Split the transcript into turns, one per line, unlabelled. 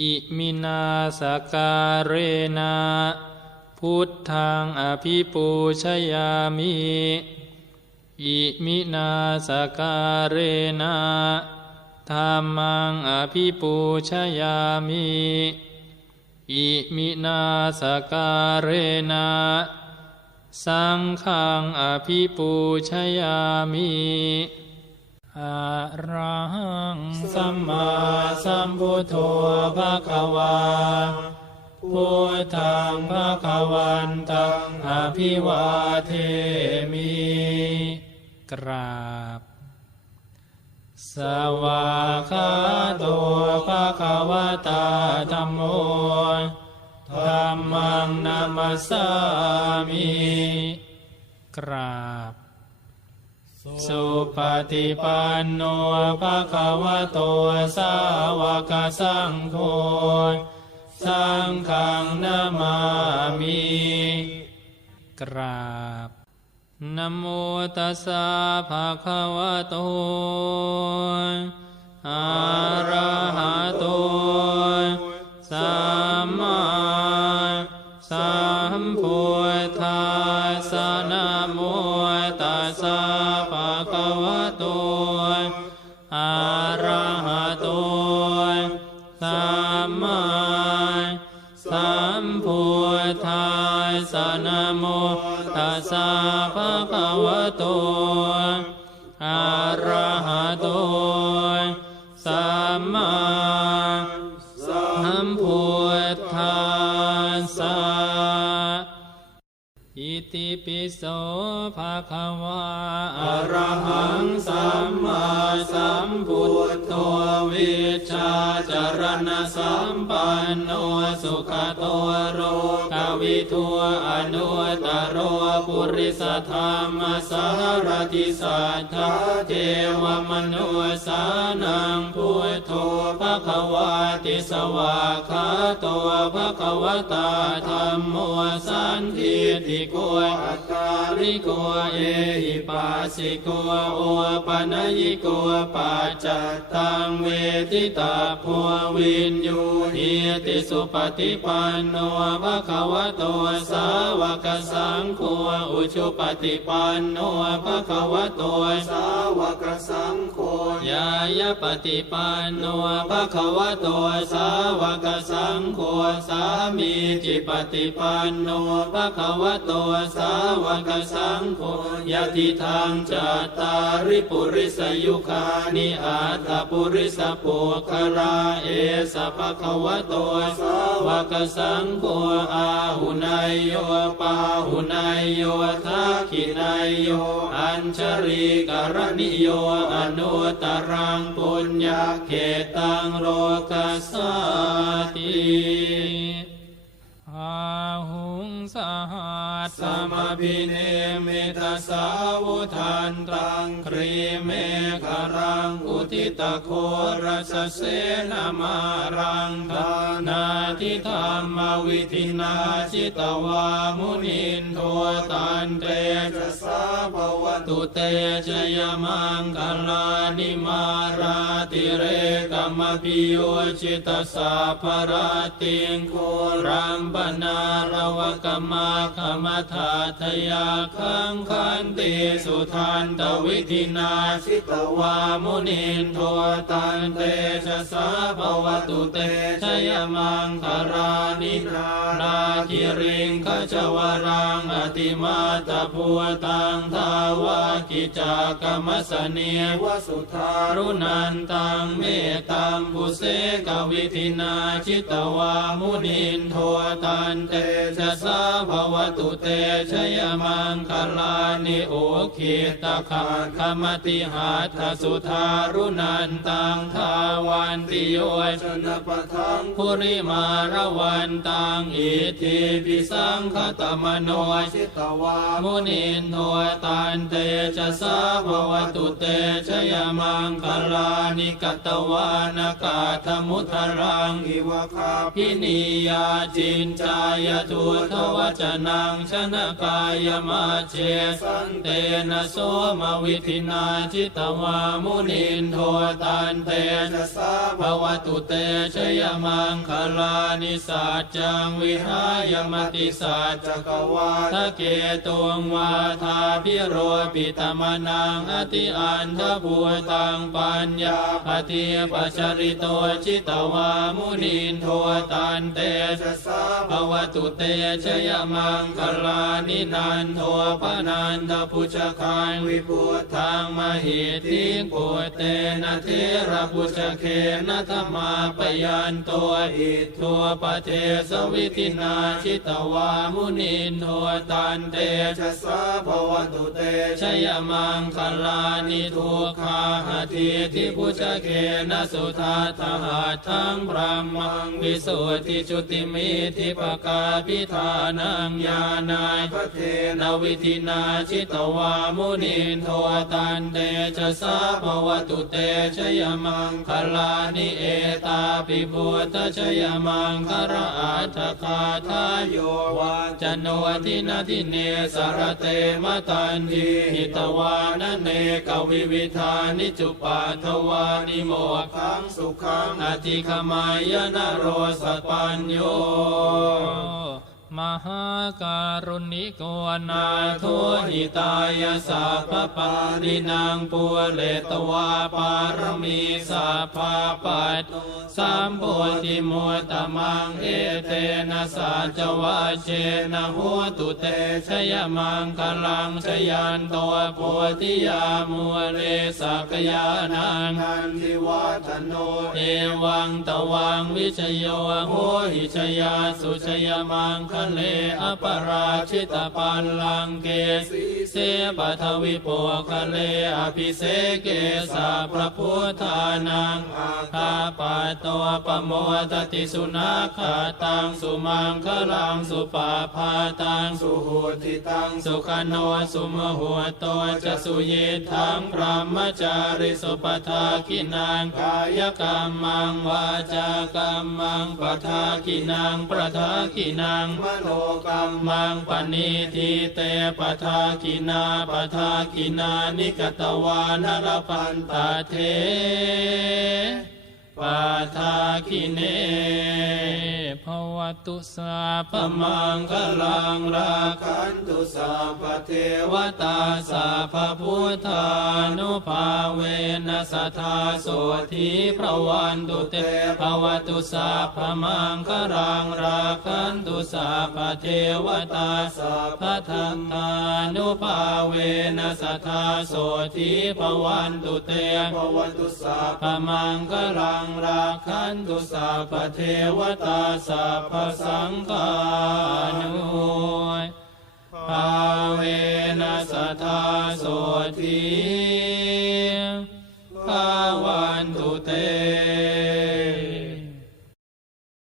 อิมินาสการเรนะพุทธังอภิปูชยามิอิมินาสการเรนะธรรมังอภิปูชยามิอิมินาสการเรนะสังฆังอภิปูชยามิ อะระหังสัมมาสัมพุทโธภะคะวาพุทธังภะคะวันตังอภิวาเทมิกราบ สวาคาโตภะคะวะตาธัมโมธัมมังนามัสสามิกราบ สุปฏิปันโนภะคะวะโตสาวกสังโฆสังฆังนามามิกราบนโมตัสสะภะคะวะโตอะระหะโตสัมมาสัมพุทธัส พุทธัสสนโมตัสสะภะคะวะโตอะระหะโตสัมมาสัมพุทธัสสะ อิติปิโสภะคะวะอรหังสัมมาสัมพุทโธวิชชาจารณสัมปันโนสุขโตโร วิทัวอนุตตรโรปุริสธรรมสารติสัทธาเทวมนุสานังพุทโธภะควะติสวาคาโตภะคะวตาธรรมโมสันทิติโกอัตตาริโกเอหิปัสสิโกโอปะนยิโกปัจจตังเวทิตาภัววินยูหิติสุปฏิปันโนภะควโตสาวกสังโฆอุชุปฏิปันโนภะคะวะโตสาวกสังโฆยายปฏิปันโนภะคะวะโตสาวกสังโฆสามีจิปฏิปันโนภะคะวะโตสาวกสังโฆยะทิทางจัตตาริปุริสยุคานิอาตปุริสปุคราเอสภะคะวะโตสาวกสังโฆอาหุนายโยปาหุนายโยทักขินายโย อัญชริกรณิโยอนุตรังปุญญาเขตังโลกัสสติ สหัสสมภิเนมิตาสาวุทันตังครีเมฆรังอุทิตโครัสเสนามารังทานาทิธรรมวิธินาจิตวามุนินโทตันเตจะสา ตุเตชยมังคลานิมาราติเรกมพิโยจิตสาภราติงโครัมปนารวกมาคมทาทยาคังคันติสุทันตวิธินาสิตวามุนินโทตันเตชะสาภวตุเตชยมังคารานินานาคิริงขจวรังอติมาตาภูตังทาวา กิจากรรมสเนีวสุทารุนันตังเมตัมบุเสกวิธินาชิตวามุนินโทตันเตชะสาภวตุเตชยมังคลานิโอคิตาคาคมติหาทสุทารุนันตังทาวันติโยชนปทังภุริมาารวันตังอิทิปิสังคตมโน
ชิตวา
มุนินโทตันเตจะสาภวตุเตชยมังคลานิกตวานากาธมุทรัง
อิวะคา
พินิยาจินจายทุทวัจนังชนะกายมาเชสันเตนะโสมวิธินาจิตวามุนินโทตันเต
จะสา
ภวตุเตชยมังคลานิสัจจังวิหายมติสัจ
จกวา
ทะเกตุงวาทาพิโรปิตมนังอติอันทภูตังปัญญาปฏิปัจจริโตจิตวามุนินโทตันเต
จะสา
ภวตุเตชยมังคลานินันโทปนันทพุชคัน
วิปุต
ทางมหิทิกุเตนะเทระพุชเคนะธรรมาปยันตัวอิทัวปเทสวิตินาชิตวามุนินโทตันเต
จะสาภวตุเต
ชยยมังคลานิทุกขาหทิทิพุชเคนสุธาทหาทั้งพระมังวิสุทธิจุติมิทิปกาพิธานังญาณาย
พระเท
นวิธินาชิตวามุนินโทตันเตจะสาภวตุเตชยมังคลานิเอตาปิพุทธชยมังคระอาทคาทายโยวาจโนทินาทิเนสารเตมตันทีหิตวานเนกวิวิธานิจุปาทวานิโมขังสุขังอธิขมายนโรสปัญโยมหาการุณิโกนาโทหิตายสัพปารินางปุเลตวาปารมีสัพพาปัต สามโพธิมุตมังเอเตนะสัจวะเชนะโหตุเตชยมังคลังชยันตัวโพธิยามัวเรสักยานัง
นันทิวัฒโน
เอวังตวังวิชโยโหหิชยาสุชยมังคะเลอปราชิตปัลลังเกสีเสปทวิโปคะเลอภิเสเกสาพระพุทธานังอาคาปตัวปโมตติสุนาคาตังสุมังคลังสุปาพาตังสุ
หุติตัง
สุขโนสุมหัวโตจะสุเยทังพระมจาริสุปทาคินางกายกรรมังวาจากรรมังปทาคินางประทาคินาง
มโนกรรมั
งปณิทิเตปทาคินาปทาคินานิกตวานรพันตาเท ปทาคิเนภวตุสาพมังคลังราค
ขันตุสัพพเท
เท
ว
วตาสาพพุทธานุภาเวนัสทธาโสธีพระวันตุเตภวตุสาพมังครังราคันตุสาพเทวตาสาพทัตตานุภาเวนัสทธาโสธีพระวันตุเต
ภวันตุสัพ
พมังคลังราคันตุสาปเทวตาสาพสังฆานุภาเวนัสทาโสที